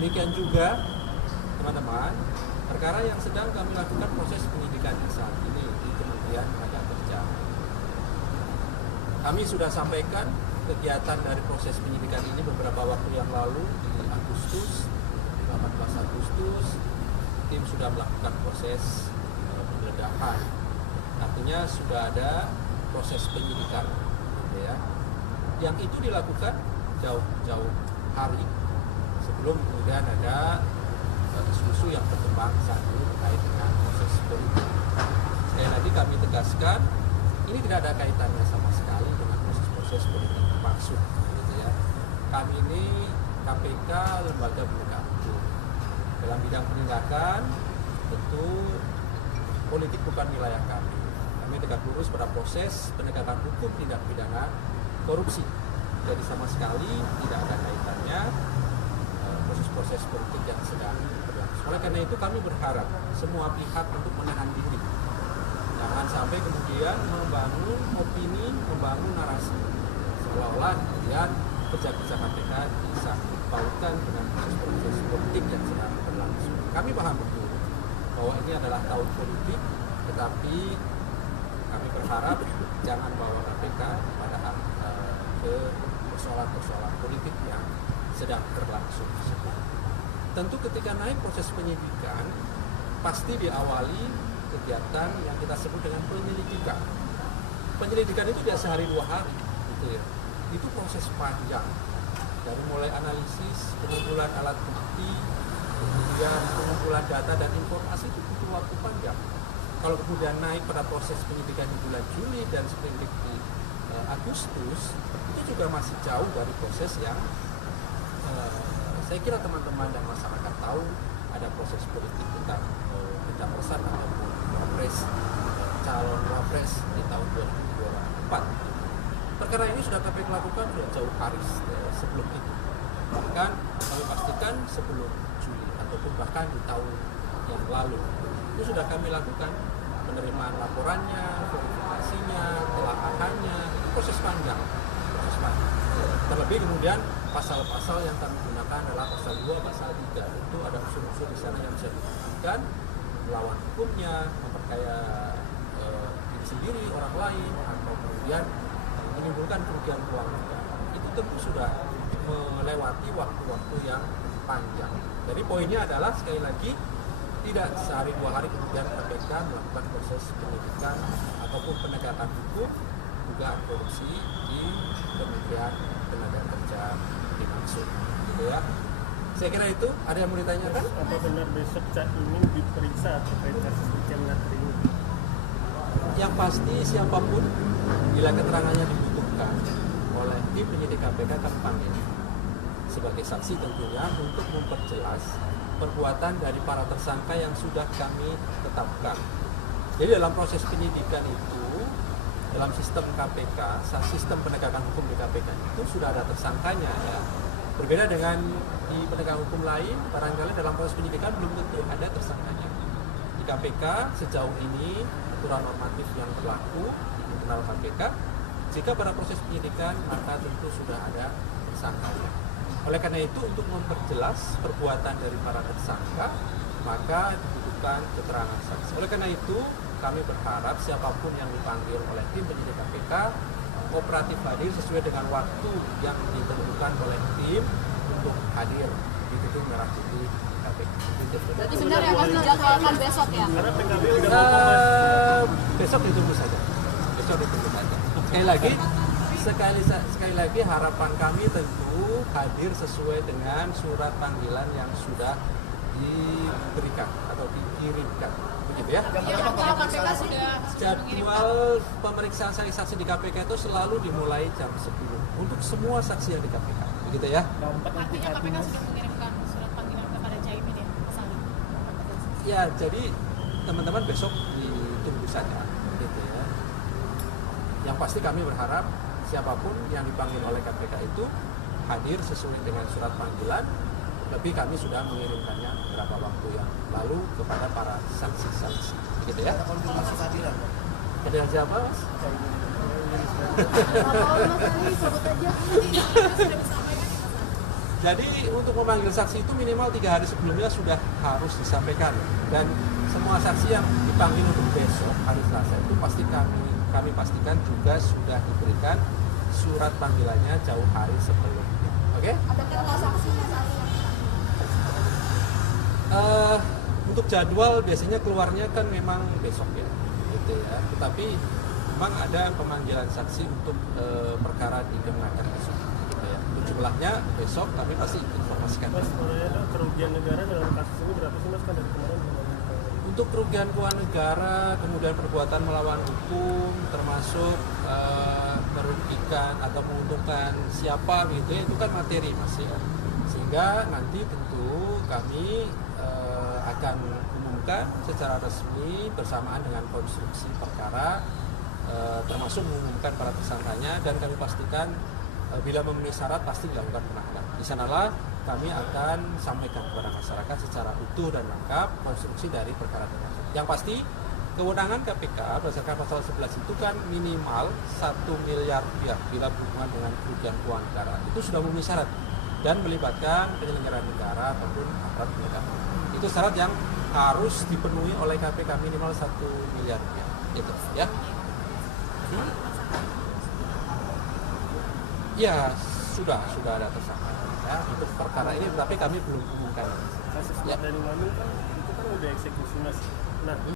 Demikian juga teman-teman, perkara yang sedang kami lakukan proses penyidikan saat ini di Kementerian Tenaga Kerja. Kami sudah sampaikan kegiatan dari proses penyidikan ini beberapa waktu yang lalu di Agustus, 18 Agustus, tim sudah melakukan proses penggeledahan. Artinya sudah ada proses penyidikan, gitu ya. Yang itu dilakukan jauh-jauh hari sebelum kemudian ada isu-isu yang berkembang saat ini terkait dengan proses politik. Sekali lagi kami tegaskan, ini tidak ada kaitannya sama sekali dengan proses-proses politik maksud, gitu ya. Kami ini KPK lembaga penegak hukum. Dalam bidang penindakan, tentu politik bukan wilayah kami. Kami tegak lurus pada proses penegakan hukum tindak pidana korupsi. Jadi sama sekali tidak ada kaitannya proses-proses politik yang sedang berlangsung. Oleh karena itu kami berharap semua pihak untuk menahan diri. Jangan sampai kemudian membangun opini, membangun narasi seolah-olah kemudian kerja-kerja KPK disangkut pautkan dengan proses-proses politik yang sedang berlangsung. Kami paham betul bahwa ini adalah tahun politik, tetapi kami berharap jangan bawa KPK pada ke persoalan-persoalan politik yang sedang berlangsung. Tentu ketika naik proses penyidikan, pasti diawali kegiatan yang kita sebut dengan penyelidikan. Penyelidikan itu biasa sehari 2 hari, gitu ya. Itu proses panjang, dari mulai analisis, pengumpulan alat bukti, kemudian pengumpulan data dan informasi itu butuh waktu panjang. Kalau kemudian naik pada proses penyidikan di bulan Juli dan seperindik di Agustus, itu juga masih jauh dari proses yang saya kira teman-teman dan masyarakat tahu ada proses politik tentang pencapresan ataupun wapres, calon wapres di tahun 2024. Perkara ini sudah KPK lakukan sudah jauh hari sebelum itu. Bahkan kami pastikan sebelum Juli ataupun bahkan di tahun yang lalu itu sudah kami lakukan penerimaan laporannya, verifikasinya, telaahannya, itu proses panjang. Terlebih kemudian pasal-pasal yang kami gunakan adalah pasal 2, pasal 3. Itu ada unsur-unsur di sana yang bisa digunakan melawan hukumnya, memperkaya diri sendiri, orang lain, atau kemudian menimbulkan kerugian keuangan. Itu tentu sudah melewati waktu-waktu yang panjang. Jadi poinnya adalah sekali lagi tidak sehari 2 hari kemudian KPK melakukan proses penyidikan ataupun penegakan hukum dugaan korupsi di Kementerian Tenaga Kerja dimaksud, gitu ya. Saya kira itu. Ada yang mau ditanyakan? Apa benar besok Cak Imin diperiksa terkait kasus Niken Natri ini? Yang pasti siapapun bila keterangannya dibutuhkan oleh tim penyidik KPK akan panggil sebagai saksi tentunya untuk memperjelas perbuatan dari para tersangka yang sudah kami tetapkan. Jadi dalam proses penyidikan itu, dalam sistem KPK, sistem penegakan hukum di KPK itu sudah ada tersangkanya, ya. Berbeda dengan di penegakan hukum lain, barangkali dalam proses penyidikan belum tentu ada tersangkanya. Di KPK sejauh ini aturan normatif yang berlaku di internal KPK, jika pada proses penyidikan maka tentu sudah ada tersangkanya. Oleh karena itu untuk memperjelas perbuatan dari para tersangka maka dibutuhkan keterangan saksi. Oleh karena itu kami berharap siapapun yang dipanggil oleh tim penyidik KPK kooperatif hadir sesuai dengan waktu yang ditentukan oleh tim untuk hadir di gedung Merah Putih KPK. Berarti benar yang akan dijadwalkan besok ya? Karena PKB udah besok ditunggu saja. Besok ditunggu saja. Sekali lagi harapan kami tentu hadir sesuai dengan surat panggilan yang sudah diberikan atau dikirimkan, begitu ya. KPK sudah Jadwal pemeriksaan saksi di KPK itu selalu dimulai jam 10 untuk semua saksi yang di KPK, begitu ya. Artinya KPK sudah mengirimkan surat panggilan kepada Caimin ya, pasalnya. Ya, jadi teman-teman besok ditunggu saja, gitu ya. Yang pasti kami berharap siapapun yang dipanggil oleh KPK itu hadir sesuai dengan surat panggilan. Lebih kami sudah mengirimkannya beberapa waktu yang lalu kepada para saksi-saksi, gitu ya. Konfirmasi kehadiran. Kehadiran siapa, Mas? Jadi untuk memanggil saksi itu minimal 3 hari sebelumnya sudah harus disampaikan, dan semua saksi yang dipanggil untuk besok hari Selasa itu pasti kami pastikan juga sudah diberikan surat panggilannya jauh hari sebelumnya. Oke? Ada tanggal saksinya saat ini? Untuk jadwal biasanya keluarnya kan memang besok ya, gitu ya. Tetapi memang ada pemanggilan saksi untuk perkara dikenakan besok, gitu ya. Untuk jumlahnya besok kami pasti informasikan. Mas, sebenarnya kerugian negara dalam kasus ini berapa sih mas kan dari kemarin? Untuk kerugian keuangan negara, kemudian perbuatan melawan hukum, termasuk merugikan atau menguntungkan siapa gitu ya, itu kan materi masih. Sehingga nanti tentu kami akan umumkan secara resmi bersamaan dengan konstruksi perkara, termasuk mengumumkan para tersangkanya, dan kami pastikan bila memenuhi syarat pasti dilakukan penahanan. Di sanalah kami akan sampaikan kepada masyarakat secara utuh dan lengkap konstruksi dari perkara tersebut. Yang pasti kewenangan KPK berdasarkan pasal 11 itu kan minimal 1 miliar rupiah bila berhubungan dengan kerugian keuangan negara. Itu sudah memenuhi syarat dan melibatkan penyelenggara negara ataupun aparat penegak hukum. Itu syarat yang harus dipenuhi oleh KPK, minimal 1 miliar rupiah. Itu ya. Ya, sudah ada tersangka ya untuk perkara ini, tapi kami belum umumkan. Kasus Ya. Mardani Mamil kan itu kan udah eksekusi mas. Nah